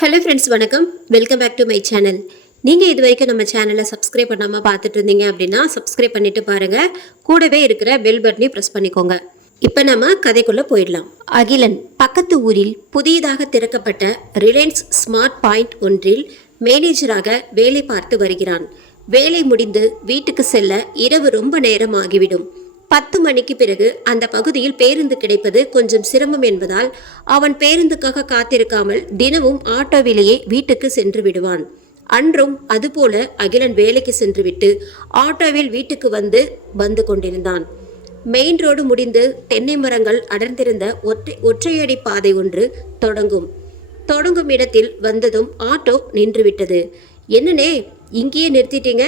Hello friends வணக்கம். Welcome back to my channel நீங்கள் இது வரைக்கும் நம்ம சேனலை சப்ஸ்கிரைப் பண்ணாமல் பார்த்துட்டு இருந்தீங்க அப்படின்னா சப்ஸ்கிரைப் பண்ணிட்டு பாருங்கள் கூடவே இருக்கிற பெல் பட்டனையும் ப்ரெஸ் பண்ணிக்கோங்க. இப்போ நம்ம கதைக்குள்ளே போயிடலாம். அகிலன் பக்கத்து ஊரில் புதியதாக திறக்கப்பட்ட ரிலையன்ஸ் ஸ்மார்ட் பாயிண்ட் ஒன்றில் மேனேஜராக வேலை பார்த்து வருகிறான். வேலை முடிந்து வீட்டுக்கு செல்ல இரவு ரொம்ப நேரம் ஆகிவிடும். பத்து மணிக்கு பிறகு அந்த பகுதியில் பேருந்து கிடைப்பது கொஞ்சம் சிரமம் என்பதால் அவன் பேருந்துக்காக காத்திருக்காமல் தினமும் ஆட்டோவிலேயே வீட்டுக்கு சென்று விடுவான். அன்றும் அதுபோல அகிலன் வேலைக்கு சென்றுவிட்டு ஆட்டோவில் வீட்டுக்கு வந்து வந்து கொண்டிருந்தான். மெயின் ரோடு முடிந்து தென்னை மரங்கள் அடர்ந்திருந்த ஒற்றை ஒற்றையடி பாதை ஒன்று தொடங்கும். தொடங்கும் இடத்தில் வந்ததும் ஆட்டோ நின்றுவிட்டது. என்னனே இங்கேயே நிறுத்திட்டீங்க?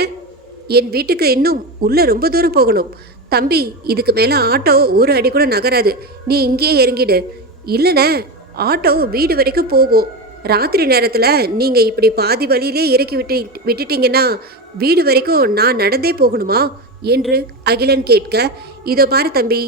என் வீட்டுக்கு இன்னும் உள்ள ரொம்ப தூரம் போகணும். தம்பி இதுக்கு மேலே ஆட்டோ ஒரு அடி கூட நகராது. நீ இங்கேயே இறங்கிடு. இல்லைண்ணே ஆட்டோ வீடு வரைக்கும் போகும். ராத்திரி நேரத்தில் நீங்கள் இப்படி பாதி வழியிலே இறக்கி விட்டு விட்டுட்டீங்கன்னா வீடு வரைக்கும் நான் நடந்தே போகணுமா? என்று அகிலன் கேட்க இதோ பாரு தம்பி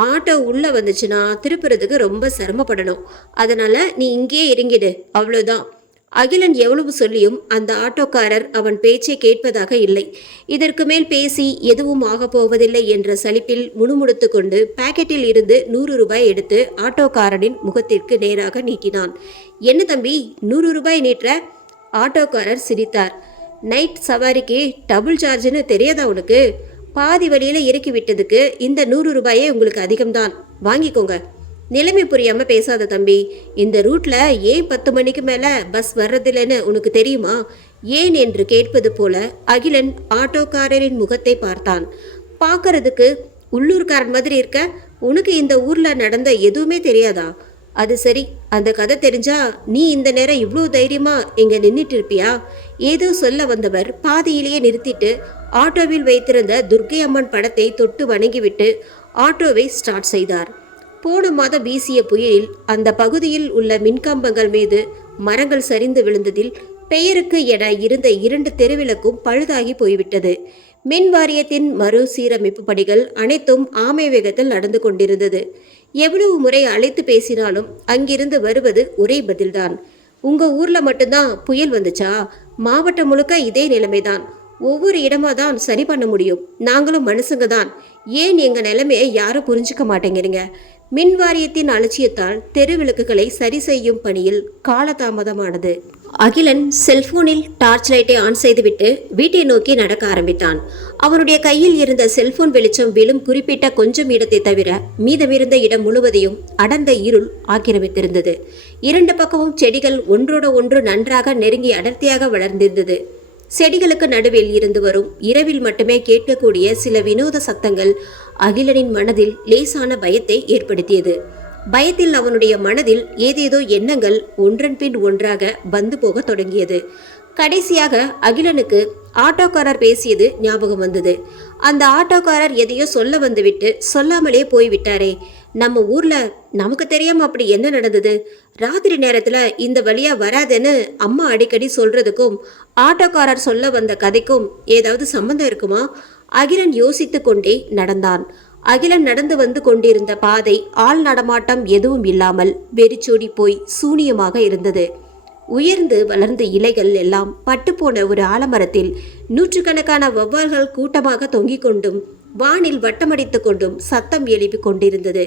ஆட்டோ உள்ளே வந்துச்சுன்னா திருப்புறதுக்கு ரொம்ப சிரமப்படணும். அதனால் நீ இங்கேயே இறங்கிடு. அவ்வளோதான் அகிலன் எவ்வளவு சொல்லியும் அந்த ஆட்டோக்காரர் அவன் பேச்சை கேட்பதாக இல்லை. இதற்கு மேல் பேசி எதுவும் ஆகப் போவதில்லை என்ற சலிப்பில் முணுமுணுத்து கொண்டு பாக்கெட்டில் இருந்து நூறு ரூபாய் எடுத்து ஆட்டோக்காரனின் முகத்திற்கு நேராக நீட்டினான். என்ன தம்பி நூறு ரூபாய் நீட்டுற? ஆட்டோக்காரர் சிரித்தார். நைட் சவாரிக்கு டபுள் சார்ஜ்னு தெரியாதா உனக்கு? பாதி வழியில் இறக்கி விட்டதுக்கு இந்த நூறு ரூபாயே உங்களுக்கு அதிகம்தான். வாங்கிக்கோங்க. நிலைமை புரியாம பேசாத தம்பி. இந்த ரூட்ல ஏன் பத்து மணிக்கு மேல பஸ் வர்றதில்லைன்னு உனக்கு தெரியுமா? ஏன் என்று கேட்பது போல அகிலன் ஆட்டோக்காரரின் முகத்தை பார்த்தான். பார்க்கறதுக்கு உள்ளூர்காரன் மாதிரி இருக்க உனக்கு இந்த ஊர்ல நடந்த எதுவுமே தெரியாதா? அது சரி அந்த கதை தெரிஞ்சா நீ இந்த நேரம் இவ்வளோ தைரியமா இங்க நின்றுட்டு இருப்பியா? ஏதோ சொல்ல வந்தவர் பாதியிலேயே நிறுத்திட்டு ஆட்டோவில் வைத்திருந்த துர்க்கை அம்மன் படத்தை தொட்டு வணங்கிவிட்டு ஆட்டோவை ஸ்டார்ட் செய்தார். போன மாதம் வீசிய புயலில் அந்த பகுதியில் உள்ள மின்கம்பங்கள் மீது மரங்கள் சரிந்து விழுந்ததில் பெயருக்கு என இருந்த இரண்டு தெருவிளக்கும் பழுதாகி போய்விட்டது. மின் வாரியத்தின் மறு சீரமைப்பு பணிகள் அனைத்தும் ஆமை வேகத்தில் நடந்து கொண்டிருந்தது. எவ்வளவு முறை அழைத்து பேசினாலும் அங்கிருந்து வருவது ஒரே பதில்தான். உங்க ஊர்ல மட்டும்தான் புயல் வந்துச்சா? மாவட்டம் முழுக்க இதே நிலைமைதான். ஒவ்வொரு இடமா தான் சரி பண்ண முடியும். நாங்களும் மனுஷங்க தான். ஏன் எங்க நிலைமையை யாரும் புரிஞ்சுக்க மாட்டேங்கிறீங்க? மின் வாரியத்தின் அலட்சியத்தால் தெரு விளக்குகளை சரி செய்யும் பணியில் காலதாமதமானது. அகிலன் செல்போனில் டார்ச் லைட்டை ஆன் செய்துவிட்டு வீட்டை நோக்கி நடக்க ஆரம்பித்தான். அவனுடைய கையில் இருந்த செல்போன் வெளிச்சம் விழும் குறிப்பிட்ட கொஞ்சம் இடத்தை தவிர மீதமிருந்த இடம் முழுவதையும் அடர்ந்த இருள் ஆக்கிரமித்திருந்தது. இரண்டு பக்கமும் செடிகள் ஒன்றோட ஒன்று நன்றாக நெருங்கி அடர்த்தியாக வளர்ந்திருந்தது. செடிகளுக்கு நடுவில் இருந்து வரும் இரவில் மட்டுமே கேட்கக்கூடிய சில வினோத சத்தங்கள் அகிலனின் மனதில் லேசான பயத்தை ஏற்படுத்தியது. பயத்தில் அவனுடைய மனதில் ஏதேதோ எண்ணங்கள் ஒன்றன் பின் ஒன்றாக வந்து போக தொடங்கியது. கடைசியாக அகிலனுக்கு ஆட்டோக்காரர் பேசியது ஞாபகம் வந்தது. அந்த ஆட்டோக்காரர் எதையோ சொல்ல வந்துவிட்டு சொல்லாமலே போய்விட்டாரே. நம்ம ஊர்ல நமக்கு தெரியாம அப்படி என்ன நடந்தது? ராத்திரி நேரத்துல இந்த வழியா வராதுன்னு அம்மா அடிக்கடி சொல்றதுக்கும் ஆட்டோக்காரர் சொல்ல வந்த கதைக்கும் ஏதாவது சம்பந்தம் இருக்குமா? அகிலன் யோசித்து கொண்டே நடந்தான். அகிலன் நடந்து வந்து கொண்டிருந்த பாதை ஆள் நடமாட்டம் எதுவும் இல்லாமல் வெறிச்சோடி போய் சூனியமாக இருந்தது. உயர்ந்து வளர்ந்த இலைகள் எல்லாம் பட்டுப்போன ஒரு ஆலமரத்தில் நூற்றுக்கணக்கான வௌவால்கள் கூட்டமாக தொங்கிக் கொண்டும் வானில் வட்டமடித்து கொண்டும் சத்தம் எழுப்பி கொண்டிருந்தது.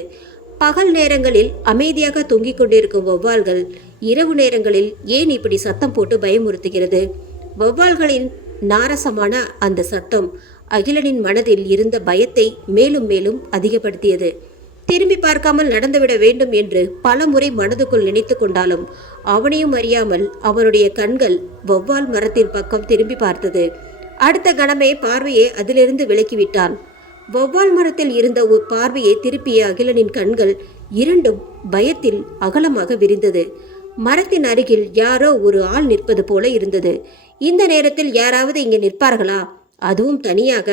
பகல் நேரங்களில் அமைதியாக தொங்கிக் கொண்டிருக்கும் வௌவால்கள் இரவு நேரங்களில் ஏன் இப்படி சத்தம் போட்டு பயமுறுத்துகிறது? வௌவால்களின் நாரசமான அந்த சத்தம் அகிலனின் மனதில் இருந்த பயத்தை மேலும் மேலும் அதிகப்படுத்தியது. திரும்பி பார்க்காமல் நடந்துவிட வேண்டும் என்று பலமுறை மனதுக்குள் நினைத்து கொண்டாலும் அவனையும் அறியாமல் அவனுடைய கண்கள் வௌவால் மரத்தின் பக்கம் திரும்பி பார்த்தது. அடுத்த கணமே பார்வையை அதிலிருந்து விலக்கிவிட்டான் வௌவால் மரத்தில் இருந்த ஒரு பார்வையை திருப்பிய அகிலனின் கண்கள் இரண்டும் பயத்தில் அகலமாக விரிந்தது. மரத்தின் அருகில் யாரோ ஒரு ஆள் நிற்பது போல இருந்தது. இந்த நேரத்தில் யாராவது இங்கே நிற்பார்களா? அதுவும் தனியாக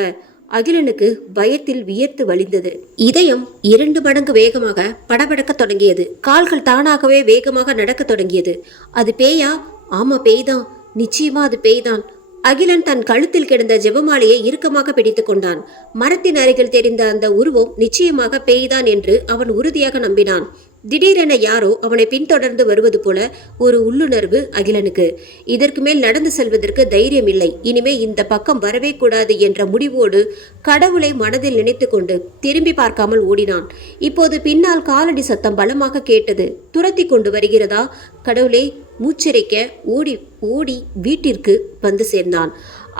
அகிலனுக்கு பயத்தில் வியர்த்து வழிந்தது. இதயம் இரண்டு மடங்கு வேகமாக படபடக்க தொடங்கியது. கால்கள் தானாகவே வேகமாக நடக்கத் தொடங்கியது. அது பேயா? ஆமா பேய்தான். நிச்சயமா அது பேய்தான். அகிலன் தன் கழுத்தில் கிடந்த ஜெபமாலையை இறுக்கமாக பிடித்துக் கொண்டான். மரத்தின் அருகில் தெரிந்த அந்த உருவம் நிச்சயமாக பேய்தான் என்று அவன் உறுதியாக நம்பினான். திடீரென யாரோ அவனை பின்தொடர்ந்து வருவது போல ஒரு உள்ளுணர்வு அகிலனுக்கு. இதற்கு மேல் நடந்து செல்வதற்கு தைரியம் இல்லை இனிமே இந்த பக்கம் வரவே கூடாது என்ற முடிவோடு கடவுளை மனதில் நினைத்துக்கொண்டு திரும்பி பார்க்காமல் ஓடினான். இப்போது பின்னால் காலடி சத்தம் பலமாக கேட்டது. துரத்தி கொண்டு வருகிறதா? கடவுளை மூச்சிறைக்க ஓடி ஓடி வீட்டிற்கு வந்து சேர்ந்தான்.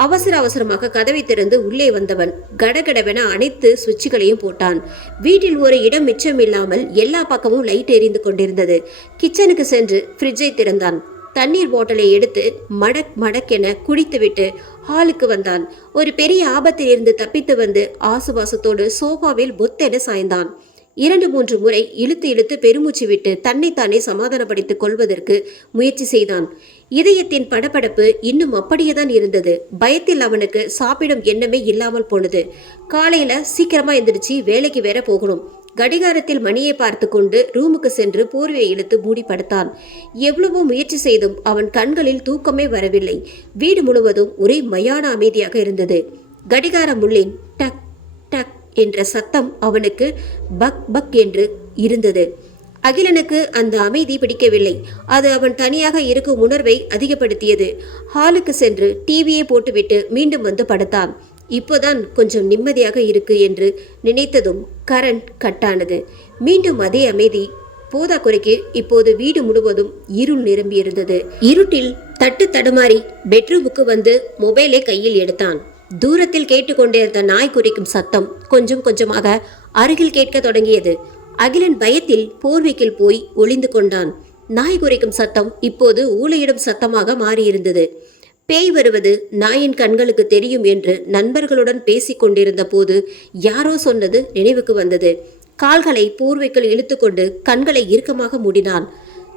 அவசர அவசரமாக கதவை திறந்து உள்ளே வந்தவன் கடகடவென அனைத்து சுவிட்சுகளையும் போட்டான். வீட்டில் ஒரு இடம் மிச்சமில்லாமல் எல்லா பக்கமும் லைட் எரிந்து கொண்டிருந்தது. கிச்சனுக்கு சென்று ஃப்ரிட்ஜை திறந்தான். தண்ணீர் பாட்டிலை எடுத்து மடக் மடக்கென குடித்துவிட்டு ஹாலுக்கு வந்தான். ஒரு பெரிய ஆபத்தில் இருந்து தப்பித்து வந்து ஆசுவாசத்தோடு சோஃபாவில் பொத்தென சாய்ந்தான். இரண்டு மூன்று முறை இழுத்து இழுத்து பெருமூச்சு விட்டு தன்னைத்தானே சமாதானப்படுத்திக் கொள்வதற்கு முயற்சி செய்தான். இதயத்தின் படபடப்பு இன்னும் அப்படியே தான் இருந்தது. பயத்தில் அவனுக்கு சாப்பிடும் எண்ணமே இல்லாமல் போனது. காலையில சீக்கிரமா எந்திரிச்சு வேலைக்கு வேற போகணும். கடிகாரத்தில் மணியை பார்த்து கொண்டு ரூமுக்கு சென்று போர்வையை இழுத்து மூடி படுத்தான். எவ்வளவோ முயற்சி செய்தும் அவன் கண்களில் தூக்கமே வரவில்லை. வீடு முழுவதும் ஒரே மயான அமைதியாக இருந்தது. கடிகார முள்ளின் டக் டக் என்ற சத்தம் அவனுக்கு பக் பக் என்று இருந்தது. அகிலனுக்கு அந்த அமைதி பிடிக்கவில்லை. அது அவன் தனியாக இருக்கும் உணர்வை அதிகப்படுத்தியது. ஹாலுக்கு சென்று டிவியை போட்டுவிட்டு மீண்டும் வந்து படுத்தான் இப்போதான் கொஞ்சம் நிம்மதியாக இருக்கு என்று நினைத்ததும் கரண்ட் கட்டானது. மீண்டும் அதே அமைதி போதாக்குறைக்கு இப்போது வீடு முழுவதும் இருள் நிரம்பியிருந்தது. இருட்டில் தட்டு தடுமாறி பெட்ரூமுக்கு வந்து மொபைலை கையில் எடுத்தான். தூரத்தில் கேட்டுக்கொண்டிருந்த நாய் குறைக்கும் சத்தம் கொஞ்சம் கொஞ்சமாக அருகில் கேட்க தொடங்கியது. அகிலன் பயத்தில் போர்வைக்கில் போய் ஒளிந்து கொண்டான். நாய் குறைக்கும் சத்தம் இப்போது ஊழையிடும் சத்தமாக மாறியிருந்தது. பேய் வருவது நாயின் கண்களுக்கு தெரியும் என்று நண்பர்களுடன் பேசிக்கொண்டிருந்த போது யாரோ சொன்னது நினைவுக்கு வந்தது. கால்களை போர்வைக்குள் இழுத்துக்கொண்டு கண்களை இறுக்கமாக மூடினான்.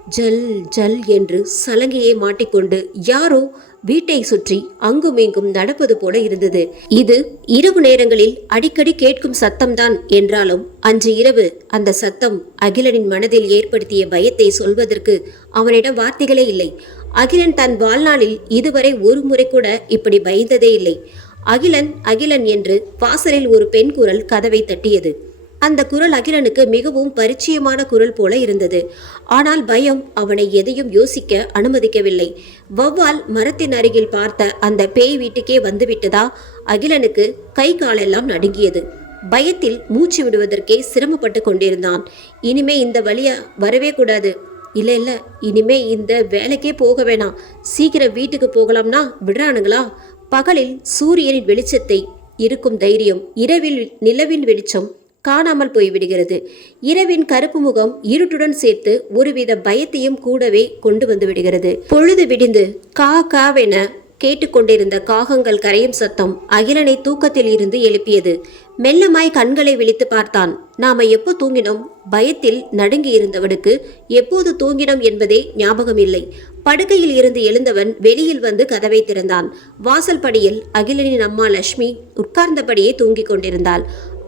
ஜல் ஜல் என்று சலங்கையை மாட்டிக்கொண்டு யாரோ வீட்டை சுற்றி அங்குமிங்கும் நடப்பது போல இருந்தது. இது இரவு நேரங்களில் அடிக்கடி கேட்கும் சத்தம்தான் என்றாலும் அன்று இரவு அந்த சத்தம் அகிலனின் மனதில் ஏற்படுத்திய பயத்தை சொல்வதற்கு அவனிடம் வார்த்தைகளே இல்லை. அகிலன் தன் வாழ்நாளில் இதுவரை ஒரு முறை கூட இப்படி பயந்ததே இல்லை. அகிலன் அகிலன் என்று வாசலில் ஒரு பெண் குரல் கதவை தட்டியது. அந்த குரல் அகிலனுக்கு மிகவும் பரிச்சயமான குரல் போல இருந்தது. ஆனால் பயம் அவனை எதையும் யோசிக்க அனுமதிக்கவில்லை. வௌவால் மரத்தின் அருகில் பார்த்த அந்த பேய் வீட்டுக்கே வந்துவிட்டதா? அகிலனுக்கு கை காலெல்லாம் நடுங்கியது. பயத்தில் மூச்சு விடுவதற்கே சிரமப்பட்டு கொண்டிருந்தான். இனிமே இந்த வழிய வரவே கூடாது. இல்லை இல்லை இனிமே இந்த வேலைக்கே போக வேணாம். சீக்கிரம் வீட்டுக்கு போகலாம்னா விடுறானுங்களா? பகலில் சூரியனின் வெளிச்சத்தை இருக்கும் தைரியம் இரவில் நிலவின் வெளிச்சம் காணாமல் போய்விடுகிறது. இரவின் கருப்பு முகம் இருட்டுடன் சேர்த்து ஒருவித பயத்தையும் கூடவே கொண்டு வந்து விடுகிறது. பொழுது விடிந்து கா காவென கேட்டுக்கொண்டிருந்த காகங்கள் கரையும் சத்தம் அகிலனை தூக்கத்தில் இருந்து எழுப்பியது. மெல்லமாய் கண்களை விழித்து பார்த்தான். நாம எப்போ தூங்கினோம்? பயத்தில் நடுங்கி இருந்தவனுக்கு எப்போது தூங்கினோம் என்பதே ஞாபகம் இல்லை படுக்கையில் இருந்து எழுந்தவன் வெளியில் வந்து கதவை திறந்தான். வாசல் படியில் அகிலனின் அம்மா லட்சுமி உட்கார்ந்தபடியே தூங்கிக் கொண்டிருந்தாள்.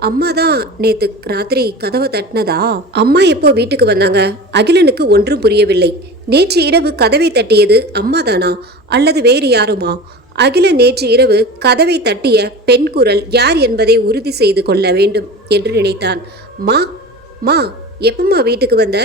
அம்மா தான் நேத்து ராத்திரி கதவை தட்டினதா? அம்மா எப்போ வீட்டுக்கு வந்தாங்க? அகிலனுக்கு ஒன்றும் புரியவில்லை. நேற்று இரவு கதவை தட்டியது அம்மா தானா? அல்லது வேறு யாருமா? அகிலன் நேற்று இரவு கதவை தட்டிய பெண் குரல் யார் என்பதை உறுதி செய்து கொள்ள வேண்டும் என்று நினைத்தான். மா மா எப்பம்மா வீட்டுக்கு வந்த?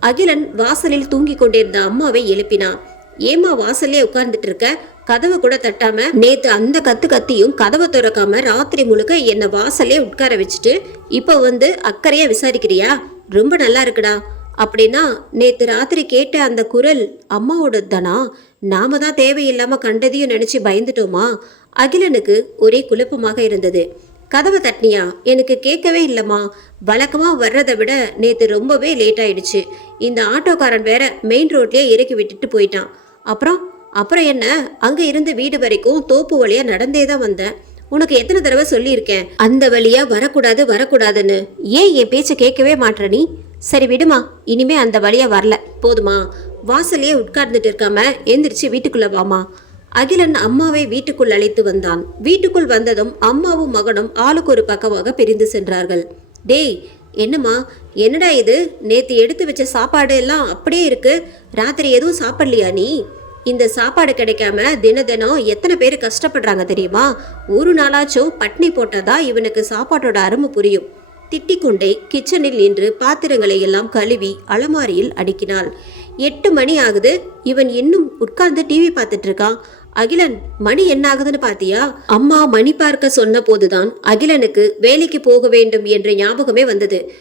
அகிலன் வாசலில் தூங்கிக் கொண்டிருந்த அம்மாவை எழுப்பினான். ஏம்மா வாசல்லே உட்கார்ந்துட்டு இருக்க? கதவை கூட தட்டாம நேத்து அந்த கத்து கத்தியும் கதவை திறக்காம ராத்திரி முழுக்க என்னை வாசலே உட்கார வச்சுட்டு இப்போ வந்து அக்கறையா விசாரிக்கிறியா? ரொம்ப நல்லா இருக்குடா. அப்படின்னா நேத்து ராத்திரி கேட்ட அந்த குரல் அம்மாவோட தானா நாம தான் தேவையில்லாம கண்டதையும் நினைச்சு பயந்துட்டோமா? அகிலனுக்கு ஒரே குழப்பமாக இருந்தது. கதவை தட்டினியா? எனக்கு கேட்கவே இல்லைம்மா. வழக்கமாக வர்றதை விட நேற்று ரொம்பவே லேட் ஆயிடுச்சு. இந்த ஆட்டோக்காரன் வேற மெயின் ரோட்லயே இறக்கி விட்டுட்டு போயிட்டான். அப்புறம் அப்புறம் என்ன? அங்கே இருந்து வீடு வரைக்கும் தோப்பு வழியாக நடந்தே தான் வந்தேன். உனக்கு எத்தனை தடவை சொல்லியிருக்கேன்? அந்த வழியா வரக்கூடாது வரக்கூடாதுன்னு. ஏன் என் பேச்சை கேட்கவே மாட்ற நீ? சரி விடுமா இனிமே அந்த வழியா வரல. போதுமா? வாசலையே உட்கார்ந்துட்டு இருக்காம எந்திரிச்சு வீட்டுக்குள்ள வாமா. அகிலன் அம்மாவை வீட்டுக்குள் அழைத்து வந்தான். வீட்டுக்குள் வந்ததும் அம்மாவும் மகனும் ஆளுக்கு ஒரு பக்கமாக பிரிந்து சென்றார்கள். டேய் என்னம்மா? என்னடா இது? நேத்து எடுத்து வச்ச சாப்பாடு எல்லாம் அப்படியே இருக்கு. ராத்திரி எதுவும் சாப்பிடலையா நீ? இந்த சாப்பாடு கிடைக்காம தின தினம் எத்தனை பேர் கஷ்டப்படுறாங்க தெரியுமா? ஒரு நாளாச்சும் பட்னி போட்டதா இவனுக்கு சாப்பாட்டோட அருமை புரியும். திட்டிக் கொண்டே கிச்சனில் நின்று பாத்திரங்களை எல்லாம் கழுவி அலமாரியில் அடுக்கினாள். எட்டு மணி ஆகுது. இவன் இன்னும் உட்கார்ந்து டிவி பார்த்துட்டு இருக்கான். அகிலன் மணி என்ன ஆகுதுன்னு பாத்தியா? அம்மா மணி பார்க்க சொன்ன போதுதான் அகிலனுக்கு வேலைக்கு போக வேண்டும் என்ற ஞாபகமே வந்தது.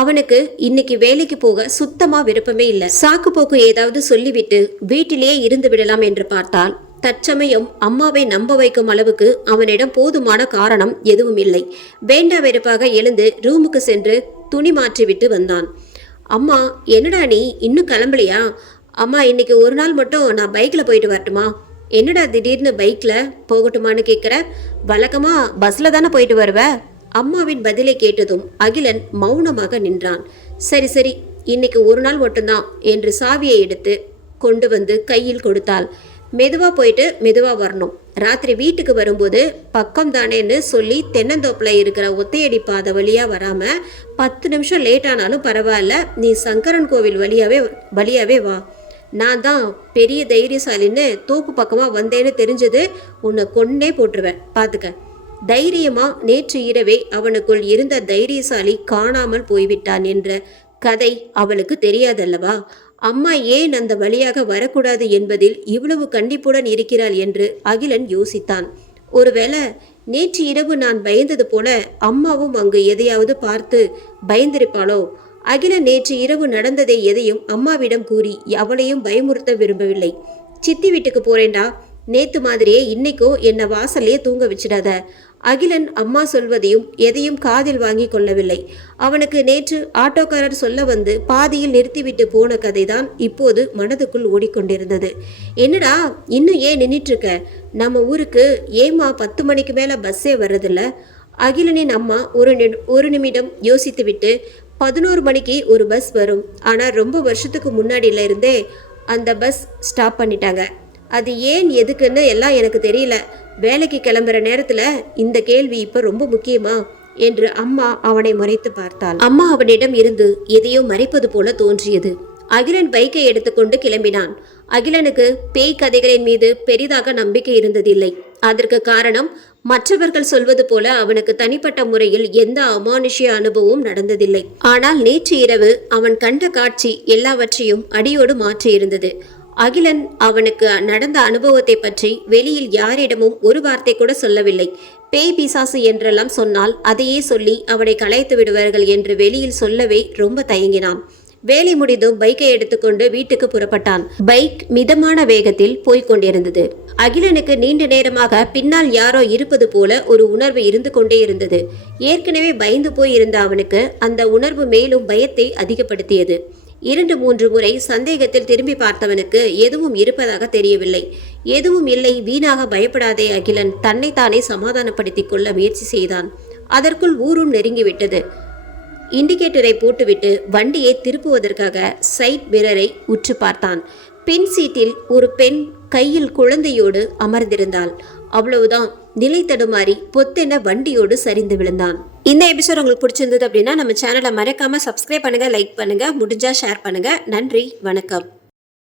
அவனுக்கு இன்னைக்கு வேலைக்கு போக சுத்தமா விருப்பமே இல்லை. சாக்கு போக்கு ஏதாவது சொல்லிவிட்டு வீட்டிலேயே இருந்து விடலாம் என்று பார்த்தால் தற்சமயம் அம்மாவை நம்ப வைக்கும் அளவுக்கு அவனிடம் போதுமான காரணம் எதுவும் இல்லை. வேண்டா வெறுப்பாக எழுந்து ரூமுக்கு சென்று துணி மாற்றிவிட்டு வந்தான். அம்மா என்னடா நீ இன்னும் கிளம்பலையா? அம்மா இன்னைக்கு ஒரு நாள் மட்டும் நான் பைக்கில் போயிட்டு வரட்டுமா? என்னடா திடீர்னு பைக்கில் போகட்டுமான்னு கேட்குற வழக்கமாக பஸ்ஸில் தானே போயிட்டு வருவ? அம்மாவின் பதிலை கேட்டதும் அகிலன் மௌனமாக நின்றான். சரி சரி இன்னைக்கு ஒரு நாள் மட்டும்தான் என்று சாவியை எடுத்து கொண்டு வந்து கையில் கொடுத்தாள். மெதுவா போயிட்டு மெதுவா வரணும். ராத்திரி வீட்டுக்கு வரும்போது பக்கம் தானேன்னு சொல்லி தென்னந்தோப்பில் இருக்கிற ஒத்தையடி பாதை வழியா வராம பத்து நிமிஷம் லேட் ஆனாலும் பரவாயில்ல. நீ சங்கரன் கோவில் வழியாவே வழியாவே வா. நான் தான் பெரிய தைரியசாலின்னு தோப்பு பக்கமாக வந்தேன்னு தெரிஞ்சது உன்னை கொன்னே போட்டுருவேன். பார்த்துக்க தைரியமா நேற்று இரவே அவனுக்குள் இருந்த தைரியசாலி காணாமல் போய்விட்டான் என்ற கதை அவளுக்கு தெரியாதல்லவா? அம்மா ஏன் அந்த வழியாக வரக்கூடாது என்பதில் இவ்வளவு கண்டிப்புடன் இருக்கிறாள் என்று அகிலன் யோசித்தான். ஒருவேளை நேற்று இரவு நான் பயந்தது போல அம்மாவும் அங்கு எதையாவது பார்த்து பயந்திருப்பாளோ? அகிலன் நேற்று இரவு நடந்ததை எதையும் அம்மாவிடம் கூறி அவளையும் பயமுறுத்த விரும்பவில்லை. சித்தி வீட்டுக்கு போறேன்டா. நேத்து மாதிரியே இன்னைக்கோ என்னை வாசல்லையே தூங்க வச்சிடாத. அகிலன் அம்மா சொல்வதையும் எதையும் காதில் வாங்கி கொள்ளவில்லை. அவனுக்கு நேற்று ஆட்டோக்காரர் சொல்ல வந்து பாதியில் நிறுத்திவிட்டு போன கதைதான் இப்போது மனதுக்குள் ஓடிக்கொண்டிருந்தது. என்னடா இன்னும் ஏன் நின்றுட்டு இருக்க நம்ம ஊருக்கு ஏமா பத்து மணிக்கு மேல பஸ்ஸே வர்றதில்ல? அகிலனின் அம்மா ஒரு நி ஒரு நிமிடம் யோசித்துவிட்டு பதினோரு மணிக்கு ஒரு பஸ் வரும். ஆனால் ரொம்ப வருஷத்துக்கு முன்னாடியில இருந்தே அந்த பஸ் ஸ்டாப் பண்ணிட்டாங்க. அது ஏன் எதுக்குன்னு எல்லாம் எனக்கு தெரியல. வேலைக்கு கிளம்புற நேரத்துல இந்த கேள்வி இப்ப ரொம்ப முக்கியமா? என்று அம்மா அவனை முறைத்து பார்த்தாள். அம்மா அவனிடம் இருந்து எதையோ மறைப்பது போல தோன்றியது. அகிலன் பைக்கை எடுத்துக்கொண்டு கிளம்பினான். அகிலனுக்கு பேய் கதைகளின் மீது பெரிதாக நம்பிக்கை இருந்ததில்லை. அதற்கு காரணம் மற்றவர்கள் சொல்வது போல அவனுக்கு தனிப்பட்ட முறையில் எந்த அமானுஷ்ய அனுபவமும் நடந்ததில்லை. ஆனால் நேற்று இரவு அவன் கண்ட காட்சி எல்லாவற்றையும் அடியோடு மாற்றியிருந்தது. அகிலன் அவனுக்கு நடந்த அனுபவத்தை பற்றி வெளியில் யாரிடமும் ஒரு வார்த்தை கூட சொல்லவில்லை. பேய் பிசாசு என்றெல்லாம் சொன்னால் அதையே சொல்லி அவனை கலைத்து விடுவார்கள் என்று வெளியில் சொல்லவே ரொம்ப தயங்கினான். வேலை முடிந்தும் பைக்கை எடுத்துக்கொண்டு வீட்டுக்கு புறப்பட்டான். பைக் மிதமான வேகத்தில் போய்க் கொண்டிருந்தது. அகிலனுக்கு நீண்ட நேரமாக பின்னால் யாரோ இருப்பது போல ஒரு உணர்வு இருந்து கொண்டே இருந்தது. ஏற்கனவே பயந்து போய் இருந்த அவனுக்கு அந்த உணர்வு மேலும் பயத்தை அதிகப்படுத்தியது. இரண்டு மூன்று முறை சந்தேகத்தில் திரும்பி பார்த்தவனுக்கு எதுவும் இருப்பதாக தெரியவில்லை. எதுவும் இல்லை வீணாக பயப்படாதே அகிலன். தன்னைத்தானே சமாதானப்படுத்திக் கொள்ள முயற்சி செய்தான். அதற்குள் ஊரும் நெருங்கிவிட்டது. இண்டிகேட்டரை போட்டுவிட்டு வண்டியை திருப்புவதற்காக சைட் மிரரை உற்று பார்த்தான். பின் சீட்டில் ஒரு பெண் கையில் குழந்தையோடு அமர்ந்திருந்தாள். அவ்வளவுதான் நிலை தடுமாறி பொத்தென வண்டியோடு சரிந்து விழுந்தான். இந்த எபிசோட் உங்களுக்கு பிடிச்சிருந்தது அப்படின்னா நம்ம சேனலை மறக்காமல் சப்ஸ்கிரைப் பண்ணுங்கள் லைக் பண்ணுங்கள் முடிஞ்சால் ஷேர் பண்ணுங்கள் நன்றி வணக்கம்.